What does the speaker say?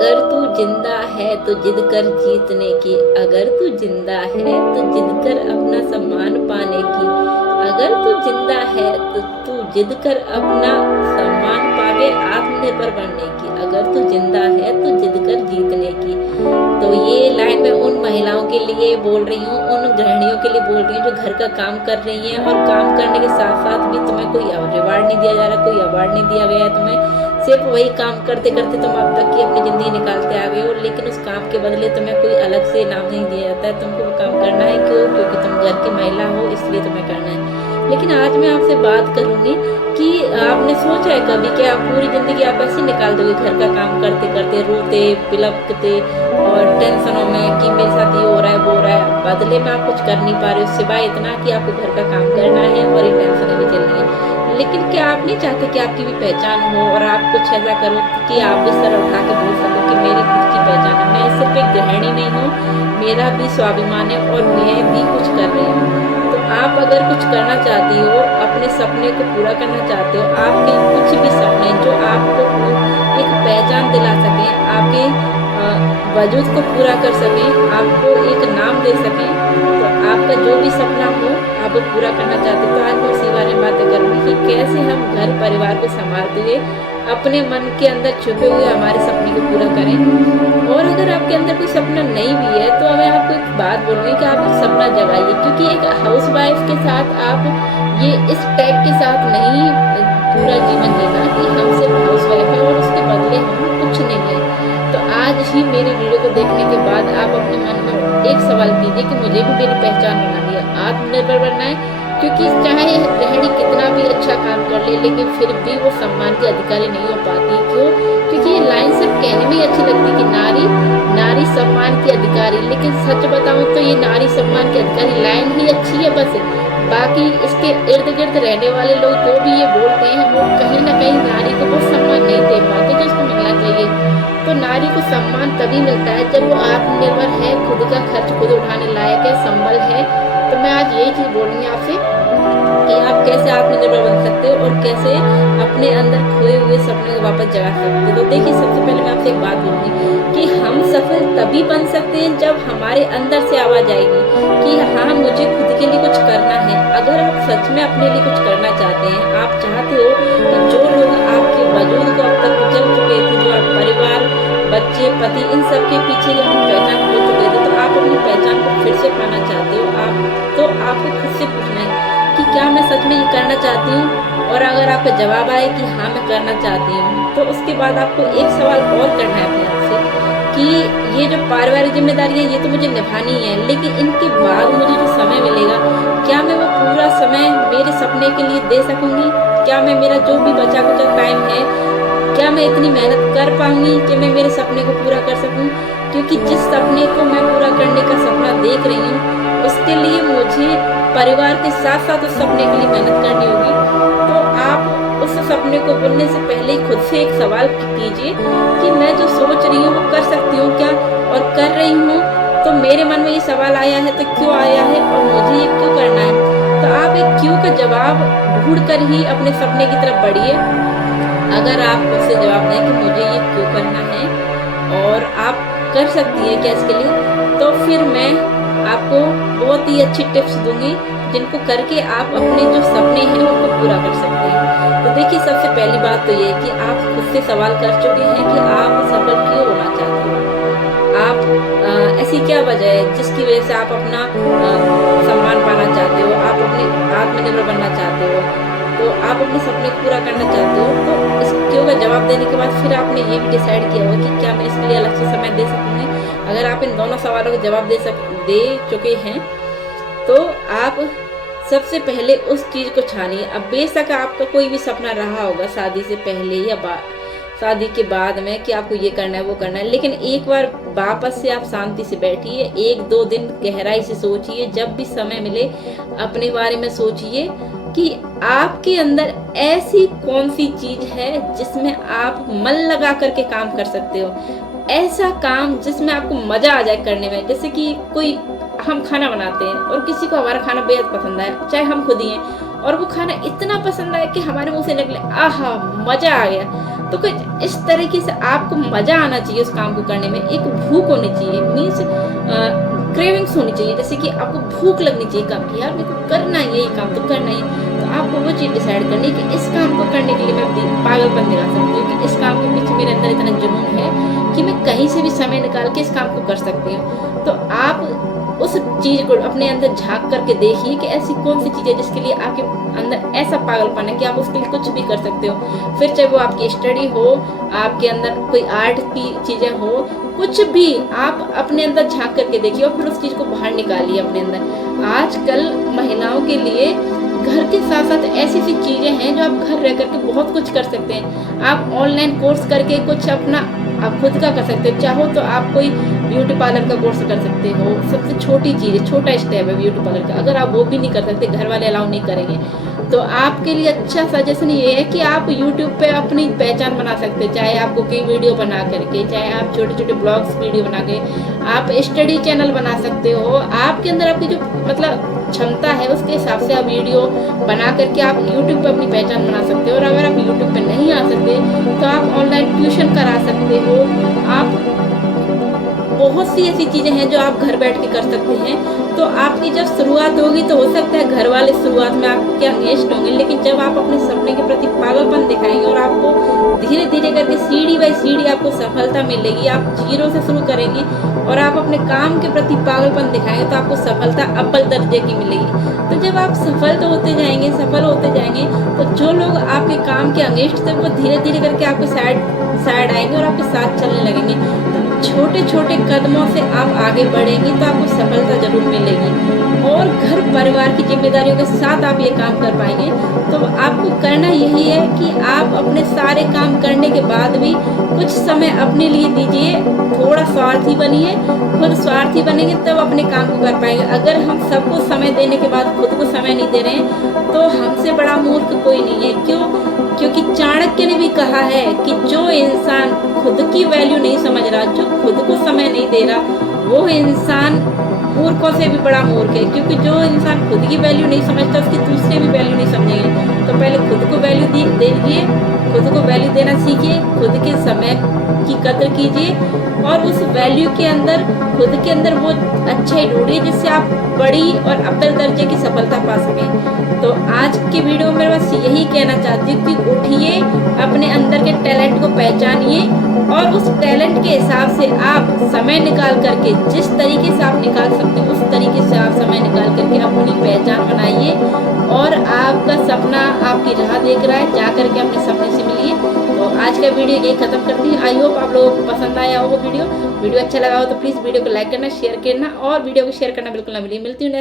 अगर तू जिंदा है तो जिद कर जीतने की, अगर तू जिंदा है तो जिद कर अपना सम्मान पाने की, अगर तू जिंदा है तो तू जिद कर अपना सम्मान पावे आत्मनिर्भर बनने की, अगर तू जिंदा है तो जिद कर जीतने की। तो ये लाइन मैं उन महिलाओं के लिए बोल रही हूँ, उन गृहिणियों के लिए बोल रही हूँ जो घर का काम कर रही हैं और काम करने के साथ साथ भी तुम्हें कोई रिवार्ड नहीं दिया जा रहा, कोई अवार्ड नहीं दिया गया है तुम्हें। सिर्फ वही काम करते करते तुम अब तक की अपनी ज़िंदगी निकालते आ गए हो, लेकिन उस काम के बदले तुम्हें कोई अलग से इनाम नहीं दिया जाता है। तुमको वो काम करना है, क्यों? क्योंकि तुम घर की महिला हो, इसलिए तुम्हें करना है। लेकिन आज मैं आपसे बात करूँगी कि आपने सोचा है कभी कि आप पूरी ज़िंदगी आप ऐसे निकाल दोगे घर का काम करते करते, रोते बिलखते और टेंशनों में कि मेरे साथ ये हो रहा है वो हो रहा है, बदले में आप कुछ कर नहीं पा रहे हो सिवाय इतना कि आपको घर का काम करना है और ये टेंशनें भी चल रही हैं। लेकिन क्या आप नहीं चाहते कि आपकी भी पहचान हो और आप कुछ ऐसा करो कि आप भी सर उठा के बोल सको कि मेरी खुद की पहचान है, मैं सिर्फ एक गृहिणी नहीं हूँ, मेरा भी स्वाभिमान है और मैं भी कुछ कर रही हूँ। तो आप अगर कुछ करना चाहती हो, अपने सपने को पूरा करना चाहते हो, आपके कुछ भी सपने जो आपको एक पहचान दिला सकें, आपके वजूद को पूरा कर सकें, आपको एक नाम दे सकें, तो आपका जो भी सपना हो आप वो पूरा करना चाहते हो। तो आज मैं उसी बारे में बातें करूँगी कि कैसे हम घर परिवार को संभालते हुए अपने मन के अंदर छुपे हुए हमारे सपने को पूरा करें। और अगर आपके अंदर कोई सपना नहीं भी है तो मैं आपको एक बात बोलूँगी कि आप एक सपना जगाइए, क्योंकि एक हाउस वाइफ के साथ आप ये इस टैग के साथ नहीं पूरा जीवन जीना कि हम सिर्फ हाउस वाइफ है और उसके बदले हम कुछ नहीं है। तो आज ही मेरी वीडियो को देखने के बाद आप अपने मन में एक सवाल कीजिए कि मुझे भी मेरी पहचान बनानी है, आत्मनिर्भर बनना है। क्योंकि चाहे गृहिणी कितना भी अच्छा काम कर ले, लेकिन फिर भी वो सम्मान की अधिकारी नहीं हो पाती। क्यों? क्योंकि ये लाइन सिर्फ कहने में ही अच्छी लगती कि नारी नारी सम्मान की अधिकारी, लेकिन सच बताऊं तो ये नारी सम्मान की अधिकारी लाइन ही अच्छी है बस, बाकी इसके इर्द गिर्द रहने वाले लोग जो भी ये बोलते हैं वो कहीं ना कहीं नारी को वो सम्मान नहीं दे पाते जो उसको मिलना चाहिए। तो नारी को सम्मान तभी मिलता है जब वो आत्मनिर्भर है, खुद का खर्च खुद उठाने लायक है, संबल है। तो मैं आज यही चीज़ बोलूँगी आपसे कि आप कैसे आत्मनिर्भर बन सकते हो और कैसे अपने अंदर खोए हुए सपने को वापस जगा सकते हो। तो देखिए, सबसे पहले मैं आपसे एक बात बोलूँगी कि हम सफल तभी बन सकते हैं जब हमारे अंदर से आवाज़ आएगी कि हाँ, मुझे खुद के लिए कुछ करना है। अगर आप सच में अपने लिए कुछ करना चाहते हैं, आप चाहते हो कि जो लोग आपके वजूद को अब तक कुचल चुके थे, जो आप परिवार, बच्चे, पति, इन सब के पीछे अपनी पहचान खो चुके थे, तो आप अपनी पहचान को फिर से पाना चाहते हो, तो आपको खुद से पूछना है कि क्या मैं सच में ये करना चाहती हूँ। और अगर आपका जवाब आए कि हाँ मैं करना चाहती हूँ, तो उसके बाद आपको एक सवाल और करना है अपने आप से कि ये जो पारिवारिक जिम्मेदारियाँ ये तो मुझे निभानी है, लेकिन इनके बाद मुझे जो समय मिलेगा, क्या मैं वो पूरा समय मेरे सपने के लिए दे सकूँगी? क्या मैं मेरा जो भी बचा कुचा टाइम है, क्या मैं इतनी मेहनत कर पाऊँगी कि मैं मेरे सपने को पूरा कर सकूँ? क्योंकि जिस सपने को मैं पूरा करने का सपना देख रही हूँ, उसके लिए मुझे परिवार के साथ साथ उस सपने के लिए मेहनत करनी होगी। तो आप उस सपने को बुनने से पहले ही खुद से एक सवाल कीजिए कि मैं जो सोच रही हूँ वो कर सकती हूँ क्या, और कर रही हूँ तो मेरे मन में ये सवाल आया है तो क्यों आया है और मुझे ये क्यों करना है। तो आप एक क्यों का जवाब ढूंढ कर ही अपने सपने की तरफ बढ़िए। अगर आप उससे जवाब दें कि मुझे ये क्यों करना है और आप कर सकती है क्या इसके लिए, तो फिर मैं आपको बहुत ही अच्छी टिप्स दूंगी जिनको करके आप अपने जो सपने हैं उनको पूरा कर सकते हैं। तो देखिए, सबसे पहली बात तो ये है कि आप खुद से सवाल कर चुके हैं कि आप सफल क्यों होना चाहते हो। आप ऐसी क्या वजह है जिसकी वजह से आप अपना सम्मान पाना चाहते हो, आप अपने आत्मनिर्भर बनना चाहते हो, तो आप अपने सपने को पूरा करना चाहते हो। तो इस क्यों का जवाब देने के बाद फिर आपने ये भी डिसाइड किया होगा कि क्या मैं इसके लिए अलग से समय दे सकूँगी। अगर आप इन दोनों सवालों के जवाब दे चुके हैं तो आप सबसे पहले उस चीज़ को छानिए। अब बेशक आपका कोई भी सपना रहा होगा शादी से पहले या शादी के बाद में कि आपको ये करना है वो करना है, लेकिन एक बार वापस से आप शांति से बैठिए, 1-2 दिन गहराई से सोचिए, जब भी समय मिले अपने बारे में सोचिए कि आपके अंदर ऐसी कौन सी चीज़ है जिसमें आप मन लगा करके काम कर सकते हो। ऐसा काम जिसमें आपको मज़ा आ जाए करने में। जैसे कि कोई हम खाना बनाते हैं और किसी को हमारा खाना बेहद पसंद आए, चाहे हम खुद ही हैं, और वो खाना इतना पसंद आए कि हमारे मुंह से निकले आहा मज़ा आ गया, तो कुछ इस तरीके से आपको मज़ा आना चाहिए उस काम को करने में, एक भूख होनी चाहिए, मीन्स क्रेविंग्स होनी चाहिए, जैसे कि आपको भूख लगनी चाहिए काम की, यार मेरे को करना ही है, ये काम तो करना ही है। तो आपको वो चीज़ डिसाइड करनी है कि इस काम को करने के लिए मैं पागलपन दिखा सकती हूँ, कि इस काम के पीछे मेरे अंदर इतना जुनून है कि मैं कहीं से भी समय निकाल के इस काम को कर सकती हूँ। तो आप उस चीज़ को अपने अंदर झाँक करके देखिए कि ऐसी कौन सी चीज़ है जिसके लिए आपके अंदर ऐसा पागलपन है कि आप उसके लिए कुछ भी कर सकते हो। फिर चाहे वो आपकी स्टडी हो, आपके अंदर कोई आर्ट की चीज़ें हो, कुछ भी आप अपने अंदर झाँक करके देखिए और फिर उस चीज़ को बाहर निकालिए अपने अंदर। आजकल महिलाओं के लिए घर के साथ-साथ ऐसी-ऐसी चीज़ें हैं जो आप घर रह कर के बहुत कुछ कर सकते हैं। आप ऑनलाइन कोर्स करके कुछ अपना आप खुद का कर सकते हो। चाहो तो आप कोई ब्यूटी पार्लर का कोर्स कर सकते हो। सबसे छोटी चीज़ है, छोटा स्टेप है ब्यूटी पार्लर का। अगर आप वो भी नहीं कर सकते, घर वाले अलाउ नहीं करेंगे, तो आपके लिए अच्छा सजेशन ये है कि आप यूट्यूब पे अपनी पहचान बना सकते हैं। चाहे आप कुकिंग वीडियो बना करके, चाहे आप छोटे-छोटे ब्लॉग्स वीडियो बना के, आप स्टडी चैनल बना सकते हो। आपके अंदर आपकी जो मतलब क्षमता है उसके हिसाब से आप वीडियो बना करके आप यूट्यूब पे अपनी पहचान बना सकते हो। और अगर आप यूट्यूब पे नहीं आ सकते तो आप ऑनलाइन ट्यूशन करा सकते हो। आप बहुत सी ऐसी चीज़ें हैं जो आप घर बैठ के कर सकते हैं। तो आपकी जब शुरुआत होगी तो हो सकता है घर वाले शुरुआत में आपके अगेंस्ट होंगे, लेकिन जब आप अपने सपने के प्रति पागलपन दिखाएंगे और आपको धीरे-धीरे करके सीढ़ी बाय सीढ़ी आपको सफलता मिलेगी, आप जीरो से शुरू करेंगे और आप अपने काम के प्रति पागलपन दिखाएंगे तो आपको सफलता अव्वल दर्जे की मिलेगी। तो जब आप सफल तो होते जाएंगे, सफल होते जाएंगे, तो जो लोग आपके काम के अगेंस्ट थे वो धीरे-धीरे करके आपके साइड आएंगे और आपके साथ चलने लगेंगे। तो छोटे-छोटे कदमों से आप आगे बढ़ेंगे तो आपको सफलता ज़रूर मिलेगी और घर परिवार की ज़िम्मेदारियों के साथ आप ये काम कर पाएँगे। तो आपको करना यही है कि आप अपने सारे काम करने के बाद भी कुछ समय अपने लिए दीजिए, थोड़ा स्वार्थी बनिए। खुद स्वार्थी बनेंगे तब अपने काम को कर पाएँगे। अगर हम सबको समय देने के बाद खुद को समय नहीं दे रहे हैं, तो हमसे बड़ा मूर्ख कोई नहीं है। क्यों? क्योंकि चाणक्य ने भी कहा है कि जो इंसान खुद की वैल्यू नहीं समझ रहा, जो खुद को समय नहीं दे रहा, वो इंसान मूर्खों से भी बड़ा मूर्ख है। क्योंकि जो इंसान खुद की वैल्यू नहीं समझता, उसकी दूसरे भी वैल्यू नहीं समझेंगे। तो पहले खुद को वैल्यू दीजिए, खुद को वैल्यू देना सीखिए, खुद के समय की कद्र कीजिए और उस वैल्यू के अंदर खुद के अंदर वो अच्छाई ढूंढिए जिससे आप बड़ी और अव्वल दर्जे की सफलता पा सकें। तो आज की वीडियो में बस यही कहना चाहती हूँ कि उठिए, अपने अंदर के टैलेंट को पहचानिए और उस टैलेंट के हिसाब से आप समय निकाल करके, जिस तरीके से आप निकाल सकते हो उस तरीके से आप समय निकाल करके अपनी पहचान बनाइए और आपका सपना आपकी राह देख रहा है, जा करके अपने सपने से मिलिए। तो आज का वीडियो यही खत्म करती हूँ। आई होप आप लोगों को पसंद आया होगा वीडियो अच्छा लगा हो तो प्लीज़ वीडियो को लाइक करना, शेयर करना और वीडियो को शेयर करना बिल्कुल ना भूलिए। मिलती हूँ